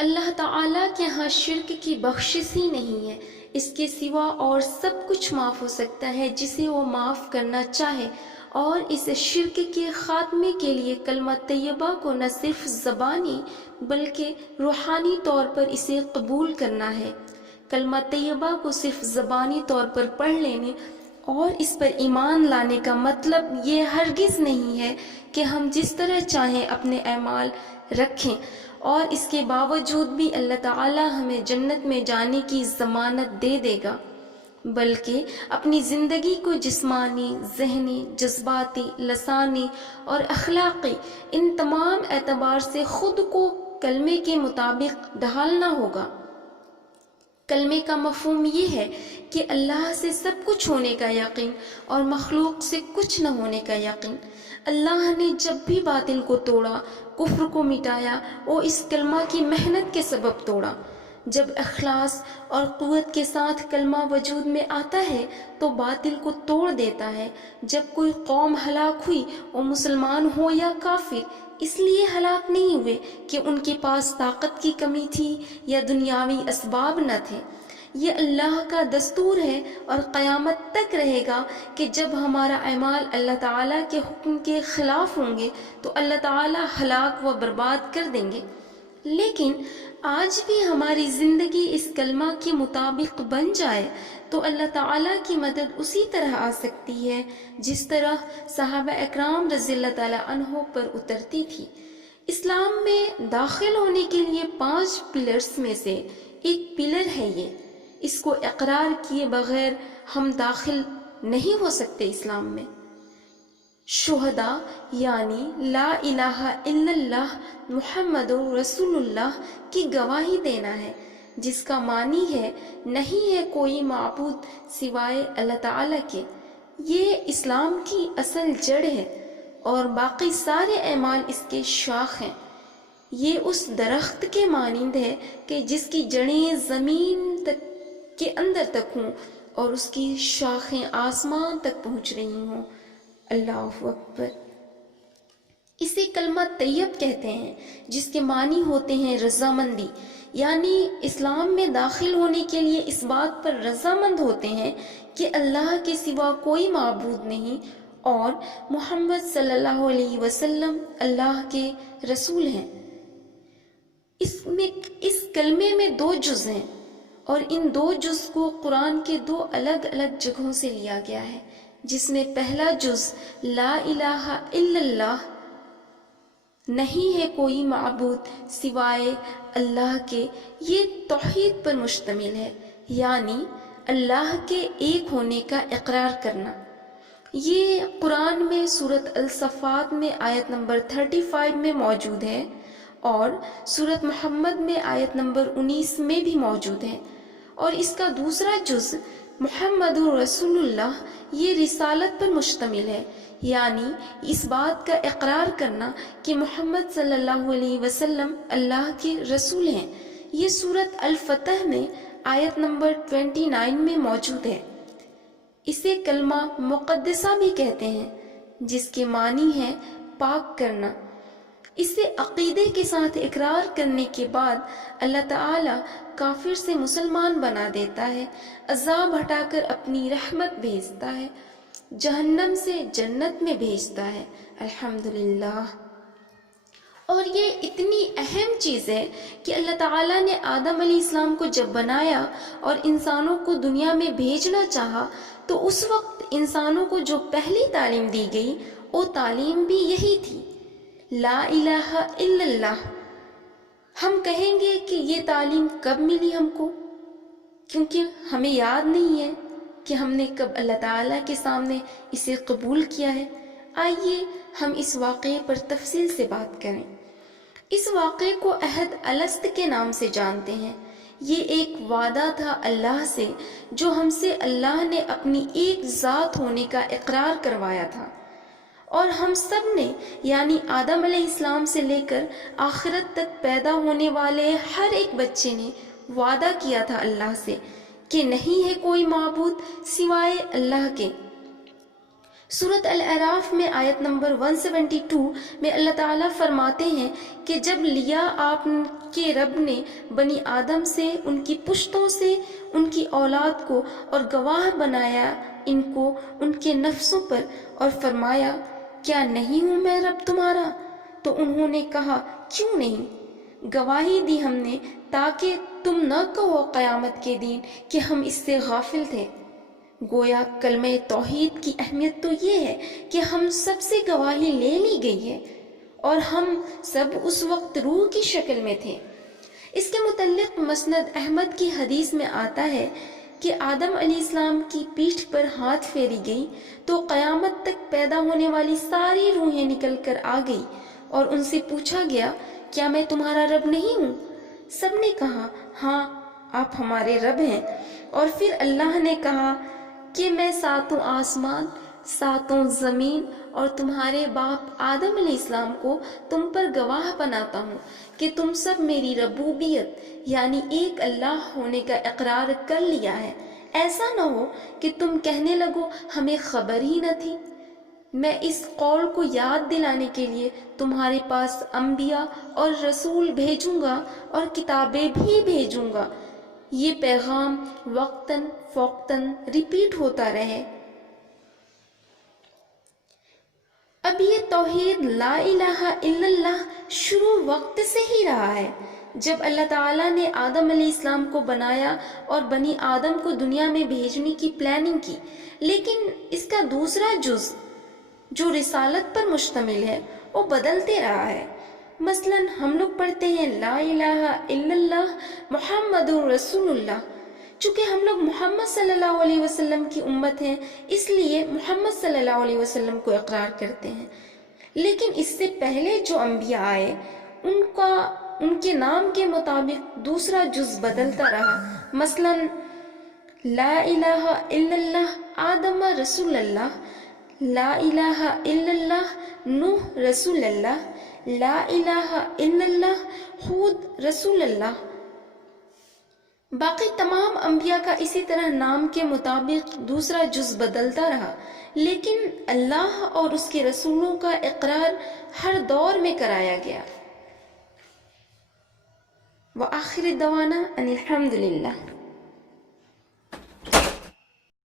اللہ تعالیٰ کے ہاں شرک کی بخشش ہی نہیں ہے، اس کے سوا اور سب کچھ معاف ہو سکتا ہے جسے وہ معاف کرنا چاہے، اور اس شرک کے خاتمے کے لیے کلمہ طیبہ کو نہ صرف زبانی بلکہ روحانی طور پر اسے قبول کرنا ہے۔ کلمہ طیبہ کو صرف زبانی طور پر پڑھ لینے اور اس پر ایمان لانے کا مطلب یہ ہرگز نہیں ہے کہ ہم جس طرح چاہیں اپنے اعمال رکھیں اور اس کے باوجود بھی اللہ تعالی ہمیں جنت میں جانے کی ضمانت دے دے گا، بلکہ اپنی زندگی کو جسمانی، ذہنی، جذباتی، لسانی اور اخلاقی ان تمام اعتبار سے خود کو کلمے کے مطابق ڈھالنا ہوگا۔ کلمے کا مفہوم یہ ہے کہ اللہ سے سب کچھ ہونے کا یقین اور مخلوق سے کچھ نہ ہونے کا یقین۔ اللہ نے جب بھی باطل کو توڑا، کفر کو مٹایا، وہ اس کلمہ کی محنت کے سبب توڑا۔ جب اخلاص اور قوت کے ساتھ کلمہ وجود میں آتا ہے تو باطل کو توڑ دیتا ہے۔ جب کوئی قوم ہلاک ہوئی، وہ مسلمان ہو یا کافر، اس لیے ہلاک نہیں ہوئے کہ ان کے پاس طاقت کی کمی تھی یا دنیاوی اسباب نہ تھے۔ یہ اللہ کا دستور ہے اور قیامت تک رہے گا کہ جب ہمارا اعمال اللہ تعالیٰ کے حکم کے خلاف ہوں گے تو اللہ تعالیٰ ہلاک و برباد کر دیں گے۔ لیکن آج بھی ہماری زندگی اس کلمہ کے مطابق بن جائے تو اللہ تعالیٰ کی مدد اسی طرح آ سکتی ہے جس طرح صحابہ اکرام رضی اللہ تعالیٰ عنہ پر اترتی تھی۔ اسلام میں داخل ہونے کے لیے 5 پلرز میں سے ایک پلر ہے یہ۔ اس کو اقرار کیے بغیر ہم داخل نہیں ہو سکتے اسلام میں۔ شہداء یعنی لا الہ الا اللہ محمد رسول اللہ کی گواہی دینا ہے، جس کا معنی ہے نہیں ہے کوئی معبود سوائے اللہ تعالیٰ کے۔ یہ اسلام کی اصل جڑ ہے اور باقی سارے اعمال اس کے شاخ ہیں۔ یہ اس درخت کے مانند ہے کہ جس کی جڑیں زمین تک کے اندر تک ہوں اور اس کی شاخیں آسمان تک پہنچ رہی ہوں۔ اللہ اکبر۔ اسے کلمہ طیب کہتے ہیں جس کے معنی ہوتے ہیں رضامندی، یعنی اسلام میں داخل ہونے کے لیے اس بات پر رضامند ہوتے ہیں کہ اللہ کے سوا کوئی معبود نہیں اور محمد صلی اللہ علیہ وسلم اللہ کے رسول ہیں۔ اس کلمے میں 2 جز ہیں اور ان 2 جز کو قرآن کے 2 الگ الگ جگہوں سے لیا گیا ہے، جس میں پہلا جز لا الہ الا اللہ، نہیں ہے کوئی معبود سوائے اللہ کے، یہ توحید پر مشتمل ہے، یعنی اللہ کے ایک ہونے کا اقرار کرنا۔ یہ قرآن میں سورۃ الصفات میں آیت نمبر 35 میں موجود ہے اور سورۃ محمد میں آیت نمبر 19 میں بھی موجود ہے۔ اور اس کا دوسرا جز محمد رسول اللہ، یہ رسالت پر مشتمل ہے، یعنی اس بات کا اقرار کرنا کہ محمد صلی اللہ علیہ وسلم اللہ کے رسول ہیں۔ یہ سورۃ الفتح میں آیت نمبر 29 میں موجود ہے۔ اسے کلمہ مقدسہ بھی کہتے ہیں جس کے معنی ہے پاک کرنا۔ اسے عقیدے کے ساتھ اقرار کرنے کے بعد اللہ تعالیٰ کافر سے مسلمان بنا دیتا ہے، عذاب ہٹا کر اپنی رحمت بھیجتا ہے، جہنم سے جنت میں بھیجتا ہے۔ الحمدللہ۔ اور یہ اتنی اہم چیز ہے کہ اللہ تعالیٰ نے آدم علیہ السلام کو جب بنایا اور انسانوں کو دنیا میں بھیجنا چاہا تو اس وقت انسانوں کو جو پہلی تعلیم دی گئی وہ تعلیم بھی یہی تھی، لا الہ الا اللہ۔ ہم کہیں گے کہ یہ تعلیم کب ملی ہم کو، کیونکہ ہمیں یاد نہیں ہے کہ ہم نے کب اللہ تعالیٰ کے سامنے اسے قبول کیا ہے۔ آئیے ہم اس واقعے پر تفصیل سے بات کریں۔ اس واقعے کو عہد الست کے نام سے جانتے ہیں۔ یہ ایک وعدہ تھا اللہ سے جو ہم سے اللہ نے اپنی ایک ذات ہونے کا اقرار کروایا تھا، اور ہم سب نے یعنی آدم علیہ السلام سے لے کر آخرت تک پیدا ہونے والے ہر ایک بچے نے وعدہ کیا تھا اللہ سے کہ نہیں ہے کوئی معبود سوائے اللہ کے۔ سورۃ الاعراف میں آیت نمبر 172 میں اللہ تعالیٰ فرماتے ہیں کہ جب لیا آپ کے رب نے بنی آدم سے، ان کی پشتوں سے، ان کی اولاد کو، اور گواہ بنایا ان کو ان کے نفسوں پر، اور فرمایا کیا نہیں ہوں میں رب تمہارا؟ تو انہوں نے کہا کیوں نہیں؟ گواہی دی ہم نے تاکہ تم نہ کہو قیامت کے دن کہ ہم اس سے غافل تھے۔ گویا کلمہ توحید کی اہمیت تو یہ ہے کہ ہم سب سے گواہی لے لی گئی ہے اور ہم سب اس وقت روح کی شکل میں تھے۔ اس کے متعلق مسند احمد کی حدیث میں آتا ہے کہ آدم علیہ السلام کی پیٹھ پر ہاتھ پھیری گئی تو قیامت تک پیدا ہونے والی ساری روحیں نکل کر آ گئی اور ان سے پوچھا گیا کیا میں تمہارا رب نہیں ہوں؟ سب نے کہا ہاں آپ ہمارے رب ہیں۔ اور پھر اللہ نے کہا کہ میں ساتوں آسمان، ساتوں زمین اور تمہارے باپ آدم علیہ السلام کو تم پر گواہ بناتا ہوں کہ تم سب میری ربوبیت یعنی ایک اللہ ہونے کا اقرار کر لیا ہے۔ ایسا نہ ہو کہ تم کہنے لگو ہمیں خبر ہی نہ تھی۔ میں اس قول کو یاد دلانے کے لیے تمہارے پاس انبیاء اور رسول بھیجوں گا اور کتابیں بھی بھیجوں گا، یہ پیغام وقتاً فوقتاً ریپیٹ ہوتا رہے۔ اب یہ توحید لا الہ الا اللہ شروع وقت سے ہی رہا ہے، جب اللہ تعالیٰ نے آدم علیہ السلام کو بنایا اور بنی آدم کو دنیا میں بھیجنے کی پلاننگ کی، لیکن اس کا دوسرا جز جو رسالت پر مشتمل ہے وہ بدلتے رہا ہے۔ مثلا ہم لوگ پڑھتے ہیں لا الہ الا اللہ محمد رسول اللہ۔ چونکہ ہم لوگ محمد صلی اللہ علیہ وسلم کی امت ہیں اس لیے محمد صلی اللہ علیہ وسلم کو اقرار کرتے ہیں، لیکن اس سے پہلے جو انبیاء آئے ان کے نام کے مطابق دوسرا جز بدلتا رہا۔ مثلا لا الہ الا اللہ آدم رسول اللہ، لا الہ الا اللہ نوح رسول اللہ، لا الہ الا اللہ ہود رسول اللہ۔ باقی تمام انبیاء کا اسی طرح نام کے مطابق دوسرا جز بدلتا رہا، لیکن اللہ اور اس کے رسولوں کا اقرار ہر دور میں کرایا گیا۔ وآخر دعوانا ان الحمد للہ۔